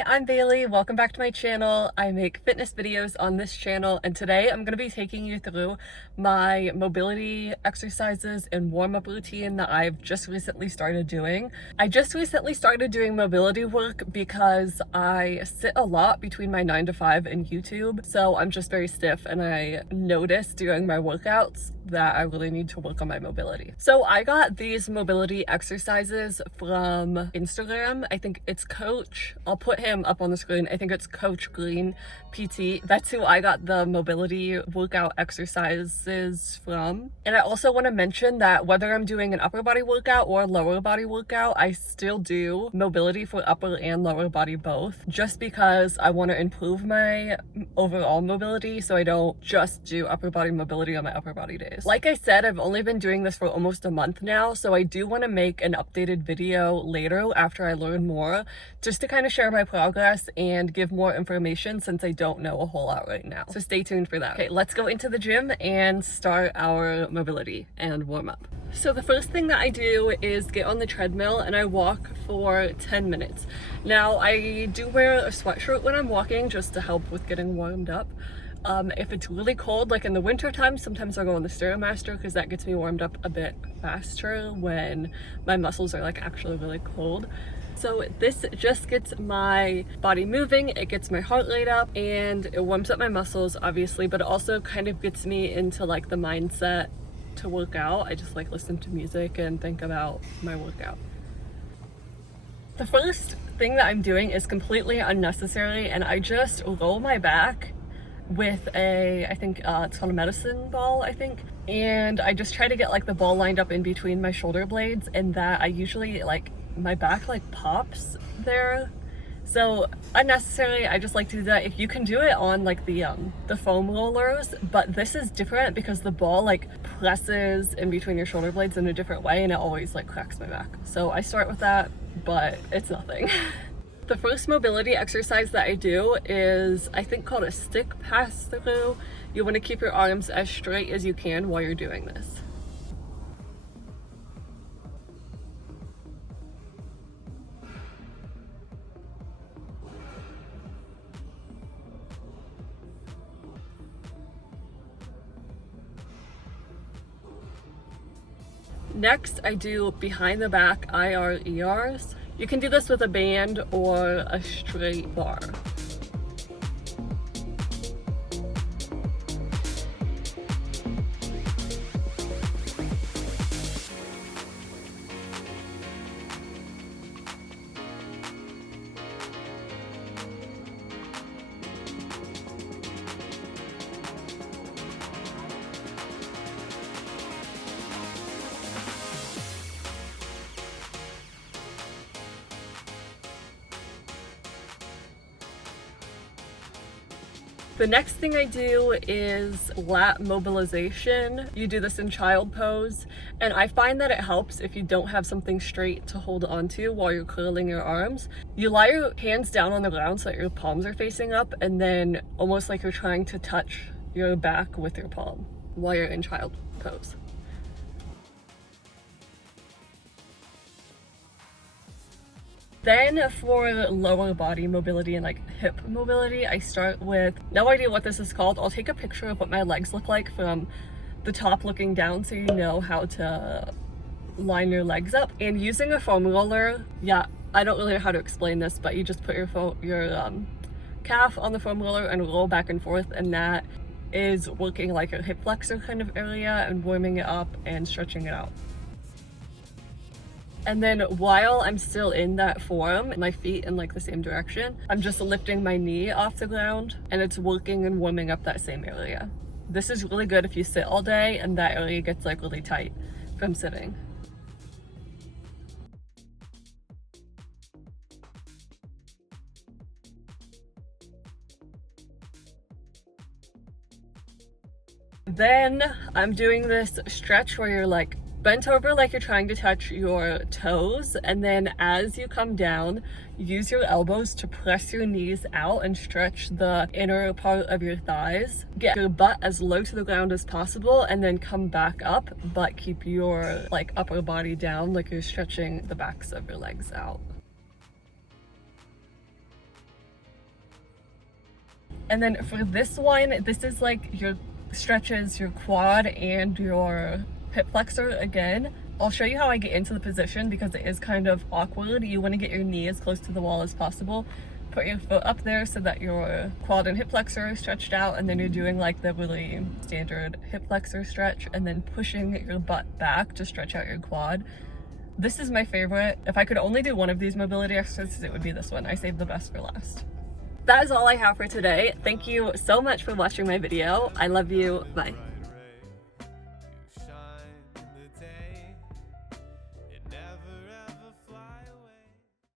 Hi, I'm Bailey. Welcome back to my channel. I make fitness videos on this channel, and today I'm going to be taking you through my mobility exercises and warm-up routine that I've just recently started doing. I just recently started doing mobility work because I sit a lot between my 9 to 5 and YouTube, so I'm just very stiff, and I noticed during my workouts that I really need to work on my mobility. So I got these mobility exercises from Instagram. I think it's Coach. I'll put him up on the screen. I think it's Coach Green PT. That's who I got the mobility workout exercises from. And I also want to mention that whether I'm doing an upper body workout or a lower body workout, I still do mobility for upper and lower body both, just because I want to improve my overall mobility so I don't just do upper body mobility on my upper body days. Like I said, I've only been doing this for almost a month now, so I do want to make an updated video later after I learn more, just to kind of share my progress and give more information since I don't know a whole lot right now. So stay tuned for that. Okay, let's go into the gym and start our mobility and warm up. So the first thing that I do is get on the treadmill and I walk for 10 minutes. Now I do wear a sweatshirt when I'm walking just to help with getting warmed up. If it's really cold, like in the winter time, sometimes I'll go on the Stairmaster because that gets me warmed up a bit faster when my muscles are like actually really cold. So this just gets my body moving, it gets my heart rate up, and it warms up my muscles obviously, but it also kind of gets me into like the mindset to work out. I just like listen to music and think about my workout. The first thing that I'm doing is completely unnecessary, and I just roll my back with I think it's called a medicine ball, I think. And I just try to get like the ball lined up in between my shoulder blades, and that I usually like my back like pops there. So unnecessary, I just like to do that. If you can do it on like the foam rollers, but this is different because the ball like presses in between your shoulder blades in a different way, and it always like cracks my back. So I start with that, but it's nothing. The first mobility exercise that I do is I think called a stick pass through. You want to keep your arms as straight as you can while you're doing this. Next, I do behind the back IR/ERs. You can do this with a band or a straight bar. The next thing I do is lat mobilization. You do this in child pose, and I find that it helps if you don't have something straight to hold onto while you're curling your arms. You lie your hands down on the ground so that your palms are facing up, and then almost like you're trying to touch your back with your palm while you're in child pose. Then for lower body mobility and like hip mobility, I start with, no idea what this is called. I'll take a picture of what my legs look like from the top looking down so you know how to line your legs up. And using a foam roller, yeah, I don't really know how to explain this, but you just put your calf on the foam roller and roll back and forth, and that is working like a hip flexor kind of area and warming it up and stretching it out. And then while I'm still in that form, my feet in like the same direction, I'm just lifting my knee off the ground, and it's working and warming up that same area. This is really good if you sit all day and that area gets like really tight from sitting. Then I'm doing this stretch where you're like bent over like you're trying to touch your toes, and then as you come down, use your elbows to press your knees out and stretch the inner part of your thighs. Get your butt as low to the ground as possible, and then come back up, but keep your like upper body down like you're stretching the backs of your legs out. And then for this one, this is like your stretches your quad and your hip flexor again. I'll show you how I get into the position because it is kind of awkward. You want to get your knee as close to the wall as possible. Put your foot up there so that your quad and hip flexor are stretched out, and then you're doing like the really standard hip flexor stretch and then pushing your butt back to stretch out your quad. This is my favorite. If I could only do one of these mobility exercises, it would be this one. I saved the best for last. That is all I have for today. Thank you so much for watching my video. I love you. Bye.